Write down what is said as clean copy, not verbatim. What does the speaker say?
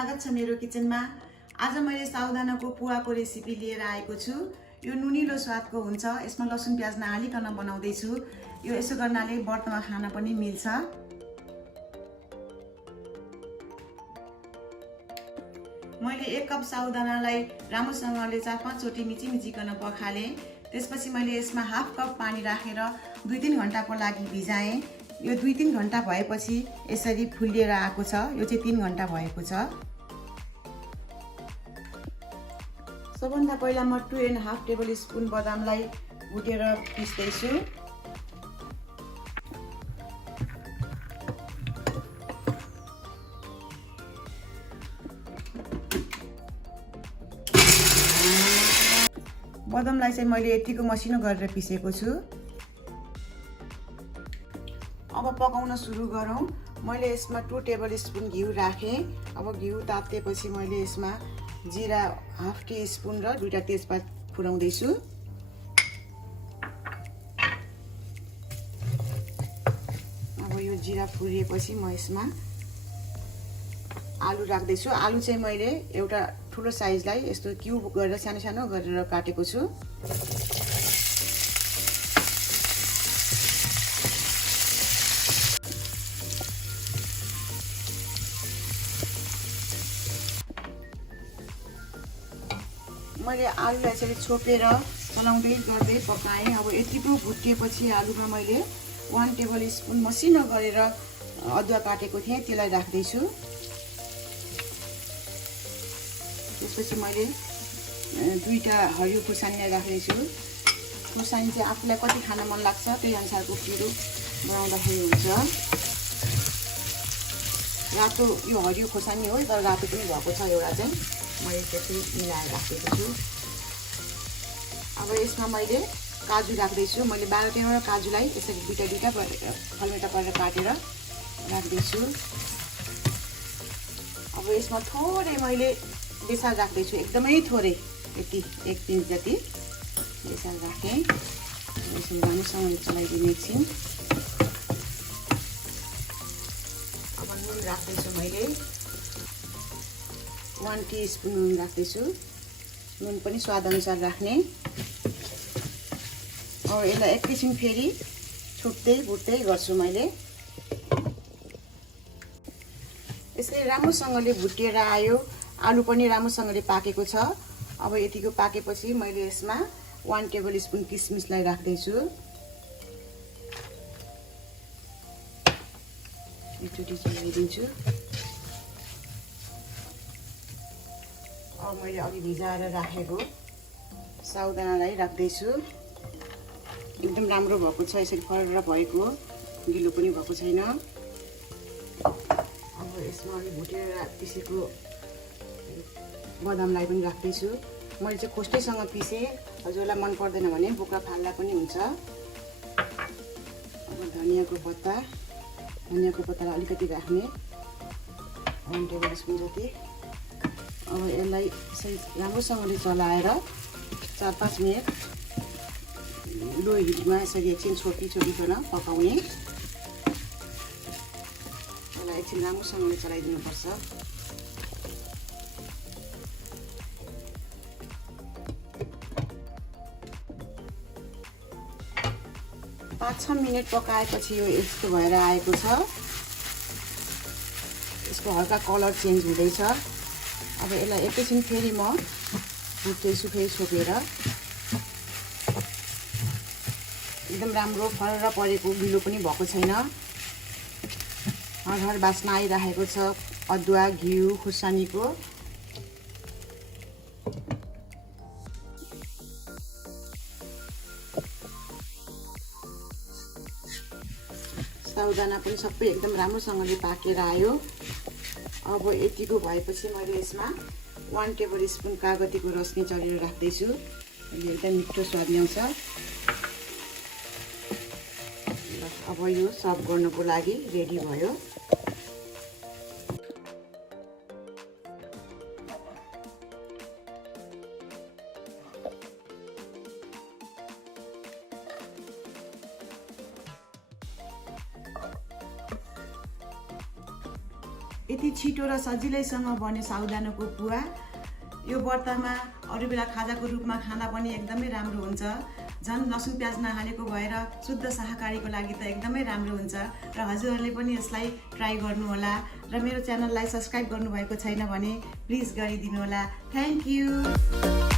स्वागत छ मेरो किचनमा। आज मैले साबुदानाको पुवाको रेसिपी लिएर आएको छु। यो नुनिलो स्वादको हुन्छ। यसमा लसुन प्याज नहालिकन बनाउँदै छु। यो यसो गर्नाले व्रतमा खान पनि मिल्छ। मैले 1 कप साबुदानालाई राम्रोसँगले 4-5 चोटी मिचिकन पखाले। त्यसपछि मैले यसमा हाफ कप पानी राखेर 2-3 घण्टाको लागि भिजाएँ। यो 2-3 घण्टा भएपछि यसरी फुलिएर आएको छ। यो चाहिँ 3 घण्टा भएको छ। सबभन्दा पहिला म 2.5 टेबल स्पुन बदामलाई भुटेर पिस्दैछु। बदामलाई चाहिँ मैले यतिको मसिनो गरेर पिसेको छु। अब पकाउन सुरु गरौँ। मैले यसमा 2 टेबल स्पुन घिउ राखेँ। अब घिउ तातेपछि मैले यसमा जिरा हाफ टी स्पुन र 2टा तेजपात फुराउँदैछु। अब यो जिरा फुरिएपछि म यसमा आलु राख्दैछु। आलु चाहिँ मैले एउटा ठुलो साइजलाई यस्तो क्युब गरेर सानो सानो गरेर काटेको छु। मैले आलुलाई चाहिँ छोपेर चलाउँदै गर्दै पकाएँ। अब यतिको भुटिएपछि आलुमा मैले 1 टेबल स्पुन मसिनो गरेर अदुवा काटेको थिएँ, त्यसलाई राख्दैछु। त्यसपछि मैले 2टा हरियो खुर्सानी राख्दैछु। खुर्सानी चाहिँ आफूलाई कति खान मन लाग्छ त्यही अनुसारको पिरो बनाउँदाखेरि हुन्छ। रातो यो हरियो खुर्सानी हो, तर रातो पनि भएको छ एउटा चाहिँ, मैले त्यसरी मिलाएर राखेको छु। अब यसमा मैले काजु राख्दैछु। मैले 12-13 काजुलाई यसरी दुईटा फलमेटा गरेर काटेर राख्दैछु। अब यसमा थोरै मैले बेसार राख्दैछु, एकदमै थोरै, यति 1 पिन्च जति बेसार राखेँ। यसरी राम्रोसँगले चलाइदिने एकछिन। अब नुन राख्दैछु। मैले 1 टीस्पुन नुन राख्दैछु। नुन पनि स्वाद अनुसार राख्ने। अब यसलाई एकैछिन फेरि छुट्दै भुट्दै गर्छु मैले। यसले राम्रोसँगले भुटिएर आयो। आलु पनि राम्रोसँगले पाकेको छ। अब यतिको पाकेपछि मैले यसमा 1 टेबल स्पुन किसमिसलाई राख्दैछु। एकचोटि चलाइदिन्छु। अब मैले अघि भिजाएर राखेको साबुदानालाई राख्दैछु। एकदम राम्रो भएको छ, यसरी फरर भएको, गिलो पनि भएको छैन। अब यसमा अलि भुटेर पिसेको बदामलाई पनि राख्दैछु। मैले चाहिँ खोस्टैसँग पिसेँ, हजुरलाई मन पर्दैन भने बोक्रा फाल्दा पनि हुन्छ। अब धनियाँको पत्तालाई अलिकति राख्ने, 1 टेबल स्पुन जति। अब यसलाई राम्रोसँगले चलाएर 4-5 मिनट लो हिटमा यसरी एकछिन छोपिकन पकाउने। यसलाई एकछिन राम्रोसँगले चलाइदिनुपर्छ। 5-6 मिनट पकाएपछि यो यस्तो भएर आएको छ। यसको हल्का कलर चेन्ज हुँदैछ। अब यसलाई एकैछिन फेरि म भुट्दैछु, फेरि छोपेर। एकदम राम्रो फरर परेको, गिलो पनि भएको छैन। हर बास्ना आइरहेको छ अदुवा, घिउ, खुर्सानीको। साबुदाना पनि सबै एकदम राम्रोसँगले पाकेर आयो। अब यतिको भएपछि मैले यसमा 1 टेबल स्पुन कागतीको रस निचोरेर राख्दैछु। यसले एकदम मिठो स्वाद ल्याउँछ। अब यो सर्भ गर्नको लागि रेडी भयो। यति छिटो र सजिलैसँग बन्यो साबुदानाको पुवा। यो व्रतमा अरू बेला खाजाको रूपमा खाँदा पनि एकदमै राम्रो हुन्छ। झन् लसुन प्याज नहालेको भएर शुद्ध शाकाहारीको लागि त एकदमै राम्रो हुन्छ र हजुरहरूले पनि यसलाई ट्राई गर्नुहोला र मेरो च्यानललाई सब्सक्राइब गर्नुभएको छैन भने प्लिज गरिदिनुहोला। Thank you.